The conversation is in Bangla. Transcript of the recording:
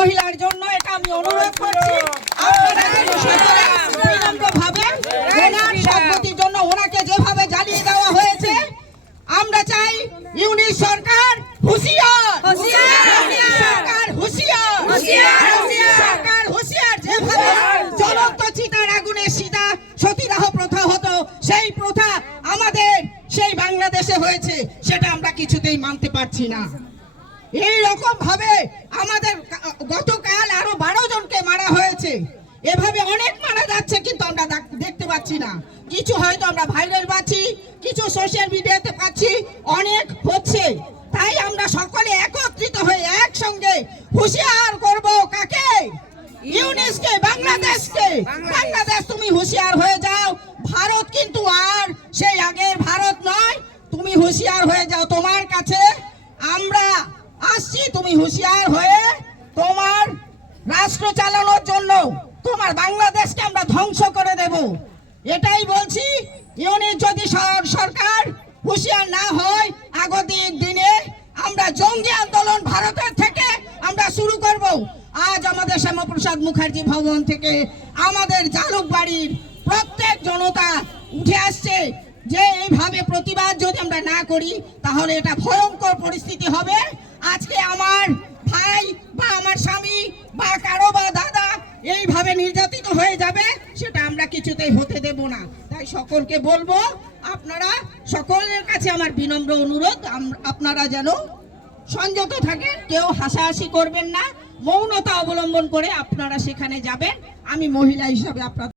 মহিলার জন্য এটা আমি অনুরোধ করছি, আপনারা যেন সকলে বিনম্রভাবে ওনার সম্মতির জন্য ওনাকে যেভাবে জ্বালিয়ে দেওয়া হয়েছে, আমরা চাই ইউনিট সরকার হুঁশিয়ার, সরকার হুঁশিয়ার, সরকার হুঁশিয়ার। যেভাবে জ্বলন্ত চিতার আগুনে সীতা সতীদাহ প্রথা হতো, সেই প্রথা আমাদের সেই বাংলাদেশে হয়েছে, সেটা আমরা কিছুতেই মানতে পারছি না। এই রকম ভাবে আমাদের গতকাল আরো 12 জনকে মারা হয়েছে, এভাবে অনেক মারা যাচ্ছে, কিন্তু আমরা দেখতে পাচ্ছি না। কিছু হয়তো আমরা ভাইরাল পাচ্ছি, কিছু সোশ্যাল মিডিয়াতে পাচ্ছি, অনেক হচ্ছে। তাই আমরা সকলে একত্রিত হয়ে একসঙ্গে হুঁশিয়ার করব কাকে? ইউনিসকে, বাংলাদেশকে। বাংলাদেশ তুমি হুঁশিয়ার হয়ে যাও, ভারত কিন্তু আর সেই আগের ভারত নয়, তুমি হুঁশিয়ার হয়ে যাও। তোমার কাছে আমরা আসছি, তুমি হুঁশিয়ার হয়ে তোমার রাষ্ট্র চালানোর জন্য তোমার বাংলাদেশকে আমরা ধ্বংস করে দেব, এটাই বলছি। ইউনিট যদি সরকার হুঁশিয়ার না হয়, আগামী দিনে আমরা জঙ্গি আন্দোলন ভারতের থেকে আমরা শুরু করব। আজ আমাদের শ্যামাপ্রসাদ মুখার্জি ভবন থেকে আমাদের জালুকবাড়ির প্রত্যেক জনতা উঠে আসছে যে এইভাবে প্রতিবাদ যদি আমরা না করি তাহলে এটা ভয়ঙ্কর পরিস্থিতি হবে। আজকে আমার ভাই বা আমার স্বামী বা কারো বা দাদা এইভাবে নির্যাতিত হয়ে যাবে, সেটা আমরা কিছুতেই হতে দেব না। তাই সকলকে বলবো, আপনারা সকলের কাছে আমার বিনম্র অনুরোধ, আপনারা যেন সংযত থাকেন, কেউ হাসাহাসি করবেন না, মৌনতা অবলম্বন করে আপনারা সেখানে যাবেন। আমি মহিলা হিসাবে আপনাদের